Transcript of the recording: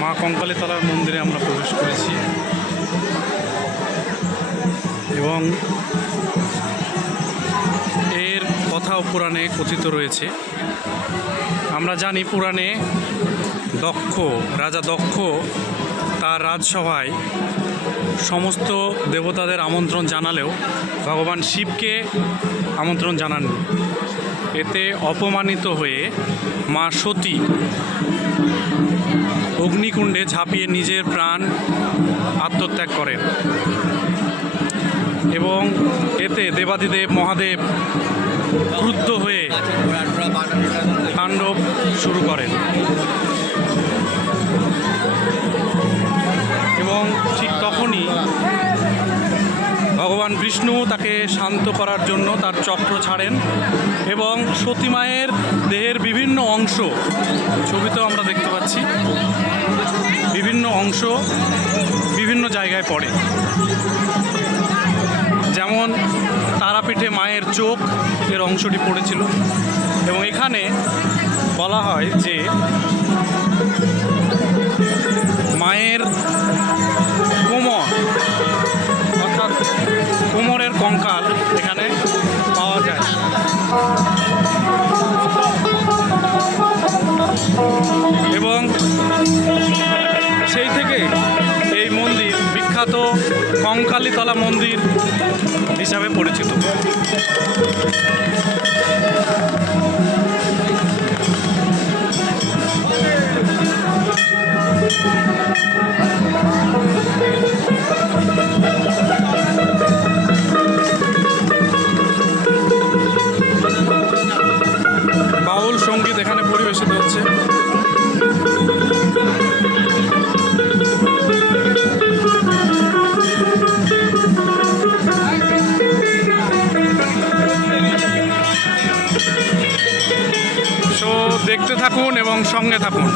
মা কঙ্কালীতলার মন্দিরে আমরা প্রবেশ করেছি এবং এর কথাও পুরাণে কথিত রয়েছে। আমরা জানি পুরাণে রাজা দক্ষ তার রাজসভায় সমস্ত দেবতাদের আমন্ত্রণ জানালেও ভগবান শিবকে আমন্ত্রণ জানাননি। এতে অপমানিত হয়ে মা সতী অগ্নিকুণ্ডে ঝাঁপিয়ে নিজের প্রাণ আত্মত্যাগ করেন এবং এতে দেবাদিদেব মহাদেব ক্রুদ্ধ হয়ে তাণ্ডব শুরু করেন এবং ঠিক তখনই ভগবান বিষ্ণু তাকে শান্ত করার জন্য তার চক্র ছাড়েন এবং সতী মায়ের দেহের বিভিন্ন অংশ, ছবিতেও আমরা দেখতে পাচ্ছি, বিভিন্ন অংশ বিভিন্ন জায়গায় পড়ে। যেমন তারাপীঠে মায়ের চোখ এর অংশটি পড়েছিল এবং এখানে বলা হয় যে মায়ের কোমর অর্থাৎ কোমরের কঙ্কাল এখানে পাওয়া যায় এবং সেই থেকে এই মন্দির বিখ্যাত কঙ্কালীতলা মন্দির হিসাবে পরিচিত। বাউল সঙ্গীত এখানে পরিবেশিত হচ্ছে। দেখতে থাকুন এবং সঙ্গে থাকুন।